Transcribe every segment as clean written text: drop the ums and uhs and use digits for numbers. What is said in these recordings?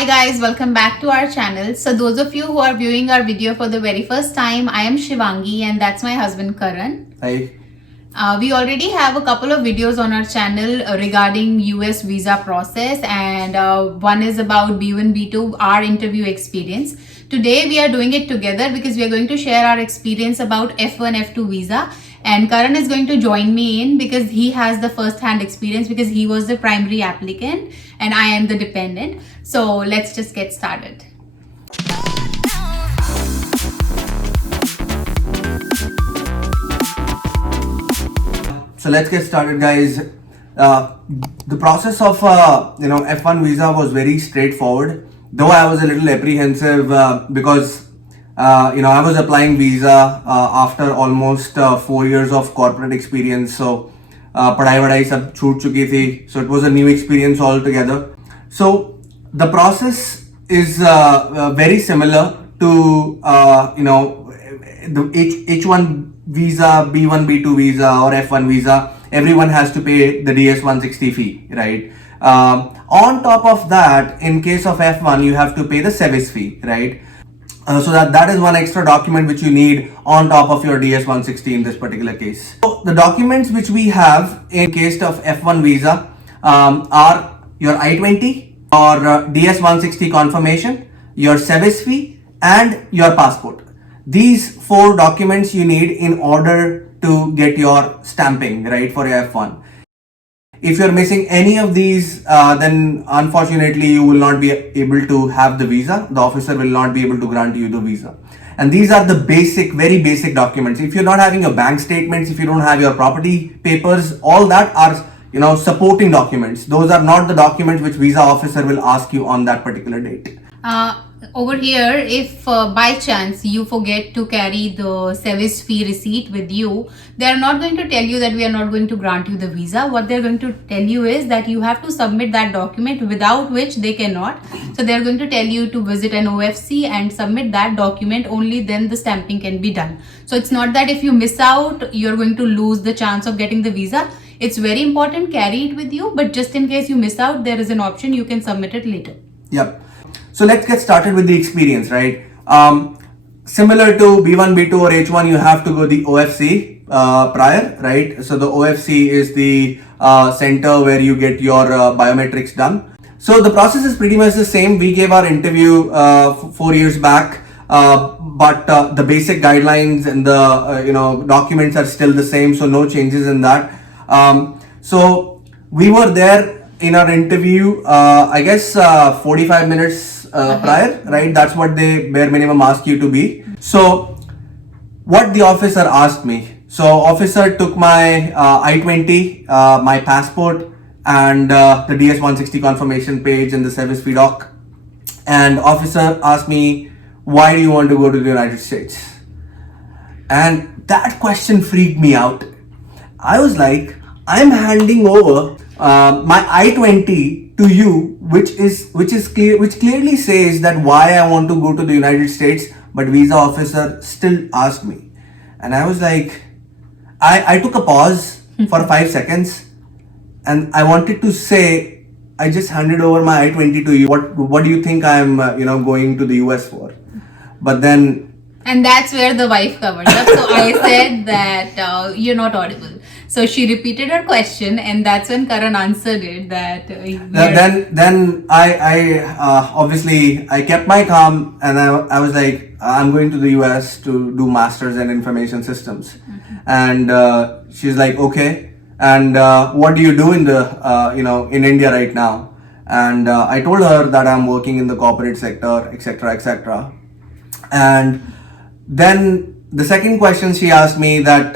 Hi guys, welcome back to our channel. So those of you who are viewing our video for the very first time, I am Shivangi and that's my husband Karan. Hi. We already have a couple of videos on our channel regarding US visa process, and one is about B1, B2, our interview experience. Today we are doing it together because we are going to share our experience about F1, F2 visa, and Karan is going to join me in because he has the first hand experience because he was the primary applicant and I am the dependent. So let's just get started. So let's get started, guys. The process of F1 visa was very straightforward. Though I was a little apprehensive because I was applying visa after almost 4 years of corporate experience. So पढ़ाई वढ़ाई सब छूट चुकी थी. So it was a new experience altogether. So the process is very similar to the H1 visa, B1, B2 visa or F1 visa. Everyone has to pay the DS 160 fee, right? On top of that, in case of F1, you have to pay the service fee, right? So that is one extra document which you need on top of your DS 160 in this particular case. So the documents which we have in case of F1 visa are your I-20 or DS 160 confirmation, your service fee and your passport. These 4 documents you need in order to get your stamping, right, for your F1. If you're missing any of these, then unfortunately you will not be able to have the visa. The officer will not be able to grant you the visa. And these are the basic, very basic documents. If you're not having your bank statements, if you don't have your property papers, all that are supporting documents. Those are not the documents which visa officer will ask you on that particular date. Over here, if by chance you forget to carry the service fee receipt with you, they are not going to tell you that we are not going to grant you the visa. What they're going to tell you is that you have to submit that document, without which they cannot. So they're going to tell you to visit an OFC and submit that document, only then the stamping can be done. So it's not that if you miss out, you're going to lose the chance of getting the visa. It's very important, carry it with you, but just in case you miss out, there is an option, you can submit it later. Yep. So let's get started with the experience, right? Similar to B1, B2 or H1, you have to go the OFC prior, right? So the OFC is the center where you get your biometrics done. So the process is pretty much the same. We gave our interview 4 years back, but the basic guidelines and the documents are still the same, so no changes in that. So we were there in our interview, I guess 45 minutes prior, right? That's what they bare minimum ask you to be. So what the officer asked me, so officer took my I-20, my passport and the DS 160 confirmation page and the service fee doc, and officer asked me, why do you want to go to the United States? And that question freaked me out. I was like, I'm handing over my I-20 to you, which clearly says that why I want to go to the United States, but visa officer still asked me. And I was like, I took a pause for 5 seconds and I wanted to say, I just handed over my I-20 to you. What do you think I'm going to the US for? But then, and that's where the wife covered up. So I said that you're not audible. So she repeated her question, and that's when Karan answered it. Then I obviously I kept my calm, and I was like, I'm going to the US to do masters in information systems, and she's like, okay, and what do you do in the in India right now? And I told her that I'm working in the corporate sector, etc., etc. And then the second question she asked me that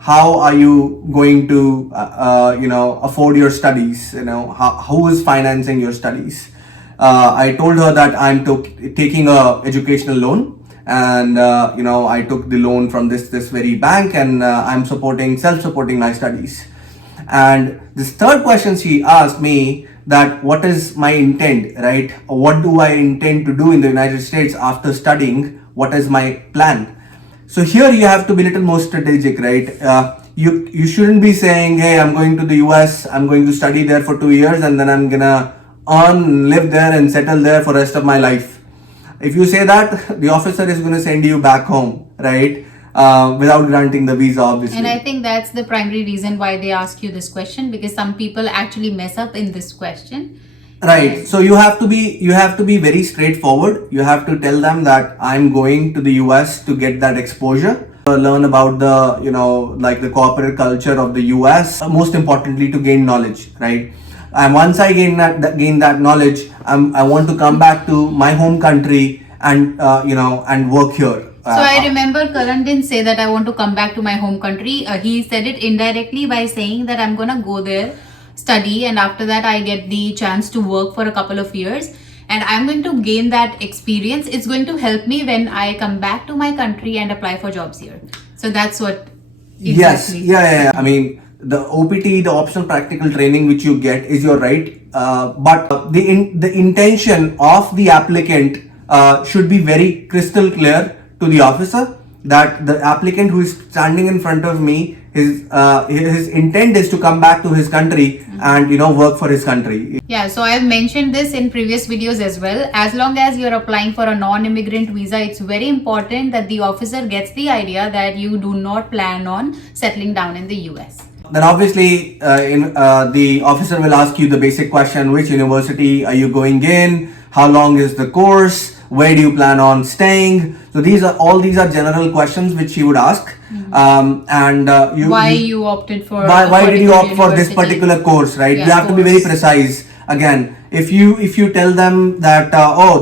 how are you going to afford your studies? Who is financing your studies? I told her that I'm taking a educational loan, and I took the loan from this very bank, and I'm self-supporting my studies. And this third question she asked me that what is my intent, right? What do I intend to do in the United States after studying? What is my plan? So here you have to be a little more strategic, right? You shouldn't be saying, hey, I'm going to the US, I'm going to study there for 2 years and then I'm gonna earn, live there and settle there for the rest of my life. If you say that, the officer is going to send you back home, right? Without granting the visa, obviously. And I think that's the primary reason why they ask you this question, because some people actually mess up in this question. Right. So you have to be very straightforward. You have to tell them that I'm going to the US to get that exposure, learn about the, like the corporate culture of the US, most importantly to gain knowledge, right? And once I gain that knowledge, I want to come back to my home country and and work here. So I remember Karan didn't say that I want to come back to my home country. He said it indirectly by saying that I'm gonna go there, study, and after that I get the chance to work for a couple of years, and I'm going to gain that experience. It's going to help me when I come back to my country and apply for jobs here. So that's what exactly. Yes. Yeah. I mean, the OPT, the optional practical training which you get is your right, but the intention of the applicant should be very crystal clear to the officer, that the applicant who is standing in front of me, his intent is to come back to his country and work for his country. Yeah, so I've mentioned this in previous videos as well. As long as you're applying for a non-immigrant visa, it's very important that the officer gets the idea that you do not plan on settling down in the US. Then obviously the officer will ask you the basic question: which university are you going in? How long is the course? Where do you plan on staying? So these are general questions which he would ask. Why you opted for why did you opt for this university? particular course, right? Yeah, you have to be very precise. Again, if you tell them that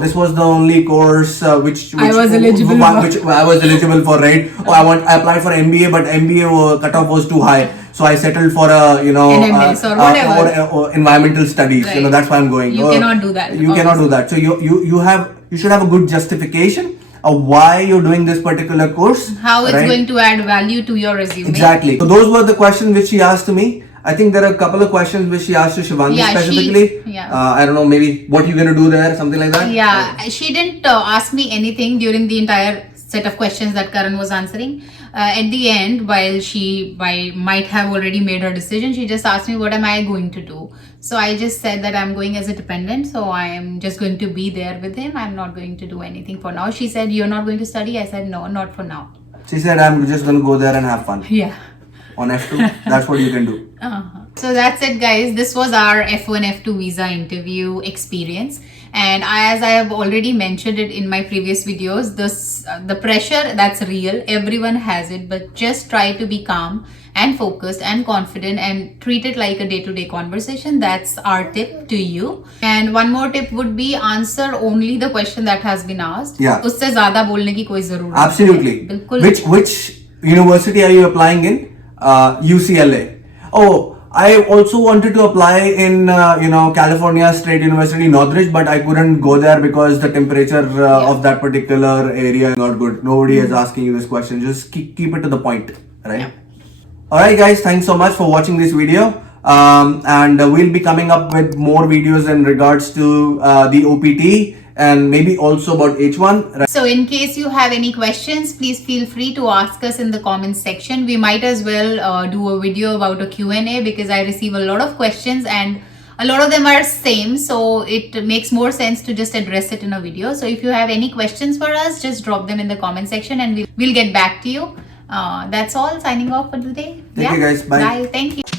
this was the only course which I was eligible for, right? I applied for MBA, but MBA cutoff was too high, so I settled for a NMS or whatever. or environmental studies. Right. That's why I'm going. You cannot do that. You cannot do that. So you should have a good justification of why you're doing this particular course. How it's right? going to add value to your resume. Exactly. So those were the questions which she asked to me. I think there are a couple of questions which she asked to Shivangi specifically. I don't know, maybe what you're going to do there, something like that. Yeah, she didn't ask me anything during the entire set of questions that Karan was answering. At the end, while she might have already made her decision, she just asked me what am I going to do. So I just said that I'm going as a dependent, so I am just going to be there with him. I'm not going to do anything for now. She said, you're not going to study? I said, no, not for now. She said, I'm just going to go there and have fun. Yeah. On F2, that's what you can do. So that's it, guys. This was our F1 F2 visa interview experience, and as I have already mentioned it in my previous videos, the pressure, that's real. Everyone has it, but just try to be calm and focused and confident and treat it like a day-to-day conversation. That's our tip to you. And one more tip would be answer only the question that has been asked. Yeah. उससे ज़्यादा बोलने की कोई ज़रूरत नहीं है. Absolutely. बिल्कुल. Which university are you applying in? UCLA. Oh, I also wanted to apply in California State University, Northridge, but I couldn't go there because the temperature of that particular area is not good. Nobody is asking you this question. Just keep it to the point, right? Yeah. Alright guys, thanks so much for watching this video. And we'll be coming up with more videos in regards to the OPT and maybe also about H1. Right? So in case you have any questions, please feel free to ask us in the comments section. We might as well do a video about a Q&A, because I receive a lot of questions and a lot of them are same, so it makes more sense to just address it in a video. So if you have any questions for us, just drop them in the comment section and we'll get back to you. That's all. Signing off for today. Thank you guys. Bye. Bye. Thank you.